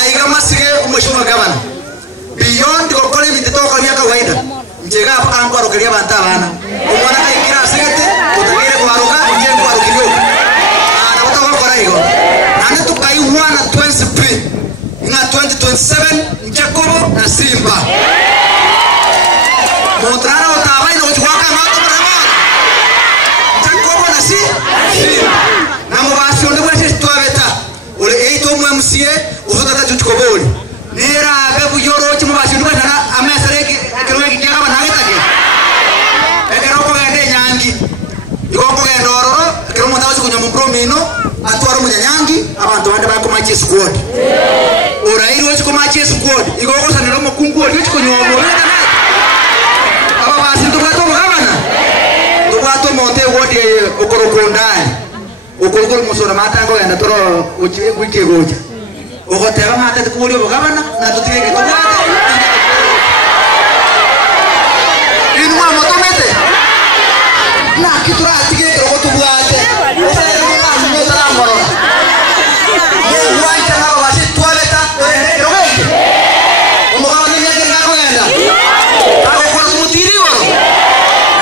aiga masige umeshuma gavana beyond kokole mitetoka vya kawaida mjega hapa angu arokelia banta bana umwana kaikira sigete utakire kwaruka njengo arukilio na wata kwa raigo nane tukaiwa na 23 na 2027 Jacobo na Simba Montrara utabai na kuchukaka mato barama Jacobo na Simba na mabasi onde kwa sisi tuaveta ule eito MCA uzotata chuchukoboli nera bebu yoro chimo basi onde kwa amesareki ekeroki kiaga banagitake ekeroko gende nyangi igoko gende ororo ekero mutazi kunyama promino atwara munyanyangi abantu bande bakomache squad orairo chikomache squad igoko sanero mukungu oli chikonyomo wenda aba basi tubato mugabana tubato monte wodi okorokondani okorokol musora matango genda toro wike goja ogotera mate tukuli mugabana na tutige tubata inwa motomete na kitura atige robotu bwate osere mu amu taramoro ye waita na wasi toileta robotu umugabana yake ngako genda ako kwa mutiri woro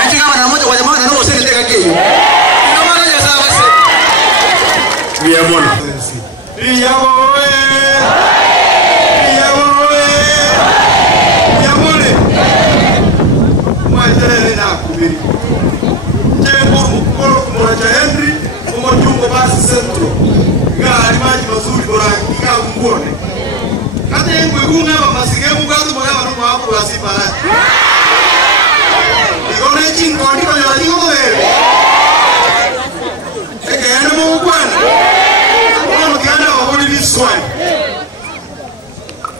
anjika bana moja kwa jamaa na osere teka kiyo ina mara ya sawa se bia mona bia boe Henry umojungo basi centro gari maji mazuri bora kika nguone kata yengwe kunga masigemu gato magaba no hapo asipara igone chingo ndiko yali wewe ekene mu bwana ono kana wabuli biswani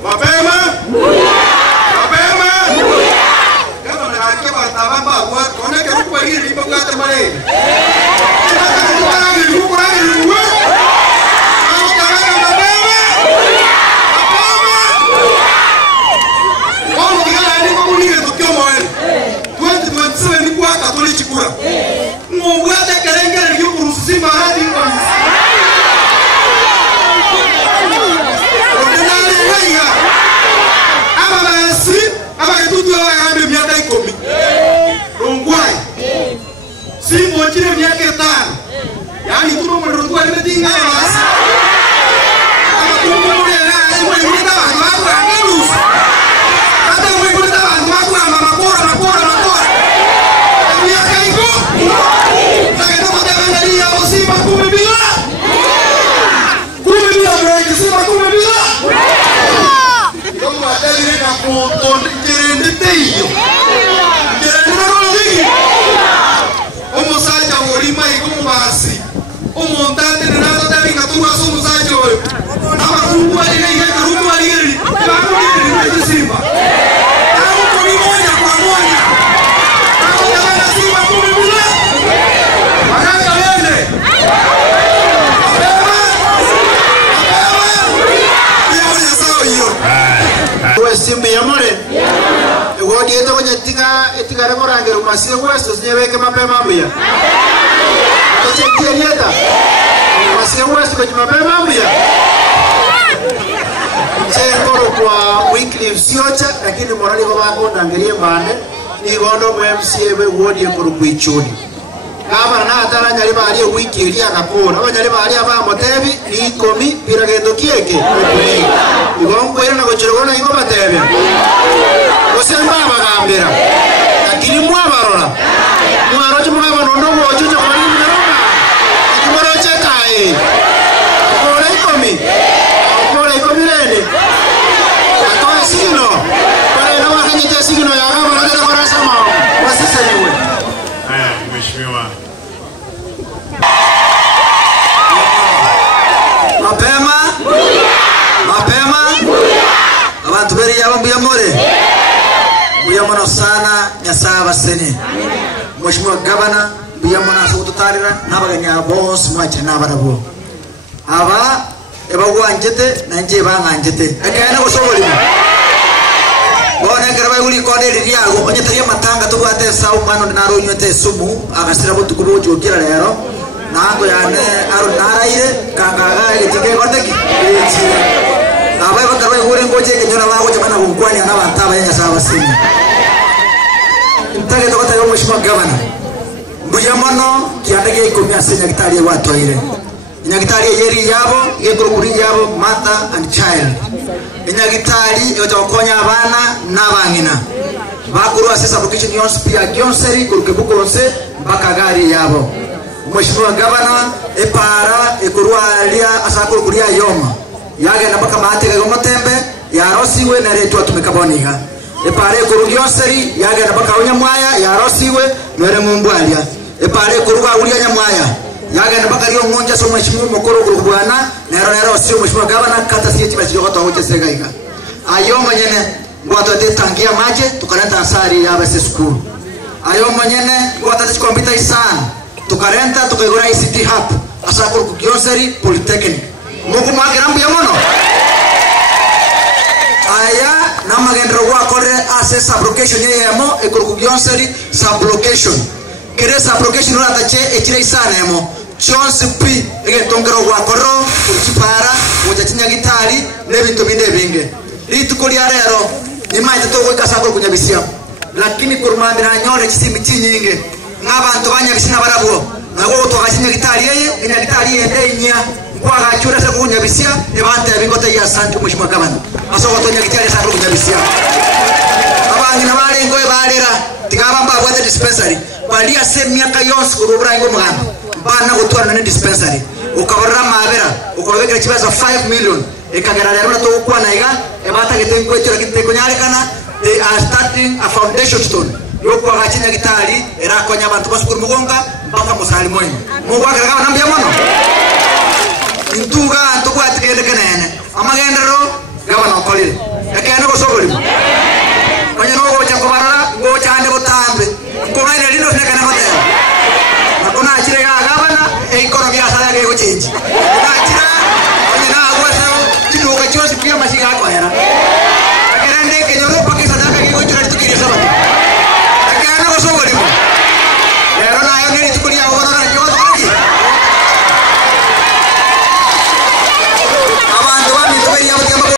mapema kama na hakika tabamba kwa koneke kwa hili ipo kwa tamale Chile miaka 5 yani tuno mwenye alimetinga basi kama kumbe na mwenye mwenye watu angeruhusu hata mwenye mwenye watu makora miaka iko na kama mtaangalia Simba 10 bila break Simba 10 bila kama atali na kutonde jerende teyo basi umontante de nada deve catua somos a joio ama grupo ali nem grupo ali ele vai de cima ao corimônia com a monia ao da cima com o bula maraca ele ya sawa hiyo kwa simu ya more wodi eto kwenye tika rekorangero masie westo sinyeweke mapema mbia Koche nieta. Masia wewe kwa mapema mbia. Chekoro kwa weekly siocha lakini morali kwa bako ndangelie bande ni gondo MCA we wodi ekoro kwichuni. Kama na atara nyali bali wiki ili akakora. Abanyali bali aba motebi ni komi biragendo kieke. Igongo era na gochirogona ingo matebi. Osemba bagambira. Lakini mwabarora. Mwaroje mugaba nondo gochucha kwa Kore ikomi nene atoe signo para ina wakanyita signo ya kama na kwa rasama wasisa niwe mheshimiwa mapema abantu beri yabo mbuyamona sana nyasaba sene mheshimiwa gavana mbuyamona sokutarira nabaganya boss mwacha nabarabo aba ebagwanjete nanje banganjete ekana gosoboli bona karaba uli kode liriago onyetaria matanga tugwate sawu mano naronywete sumu agasira butukubujo kira rero nango yane aro naraire kangaga litike koteki aba oje kenyora bago jamana kunkwani anabanta abanya saba sini ntage tokota yo mheshimiwa governor buyamano kiandege ikomya senya gitari watu aire inyagitari yeri yabo yekurukuri yabo mother and child inyagitari yotokonya abana n'abangina bakuru asesa application yonse pia gyonseri kurukebukonse mpaka gari yabo mheshimiwa governor epara ekurualia asakuru kuria yoma yagenda mpaka matega gomotembe yarosiwe na letu atumekaboniga epara ekurugionseri yagenda mpaka onyamwaya yarosiwe nwere mumbwalia epara ekuruga ulia nyamwaya yagenda mpaka lyo ngonja so mheshimiwa mukuru kurubwana nero sio mheshimiwa governor kata siye chibachiyo kwa hoche segaiga ayoma nyene ngwato detangia maje tukarenta asari ya base school ayoma nyene ngwato computer isana tukarenta tukagura ICT hub asakuru kugionseri polytechnic muko mwagerambu yamono aya namagendro gwa kore access sublocation yemo ekuru kugionseri sublocation kere sublocation uratache echire isana yemo chonse pi egetongero gwa koro kuripara mujachinya gitari nebintu binde binge litukulia rero nimaje to kasakuru kunyabisia lakini kurumambira nyore chisimbi chinyinge ngabantu banyabisina barabo nago twagashinya gitari yeye ina gitari yendenya kwa gachura se kunyabisia ebante abingote ya santu mheshimiwa gavana asoko tonya gitari sakuru kunyabisia abangina bale ngoe balera tigabamba bwate dispensary balia se miaka yonse kurubra ngo muganda bana gutwara na dispensary ukabarra mabera ukabekera kibaza 5 million ekagera rero to kwa naiga ebata getengo echo kiteko nyarekana they are starting a foundation stone yoko agachinya gitari era konya abantu basukuru mugonga mpaka musali moyo mugwaga kama nambia mono intuga tukwa tikende kenene amagendero gabana okolire ekene ko soboli konya no go chako barara go chande botambe ko ngene lino nekana hotel nakona achire gabana economy asala ke go change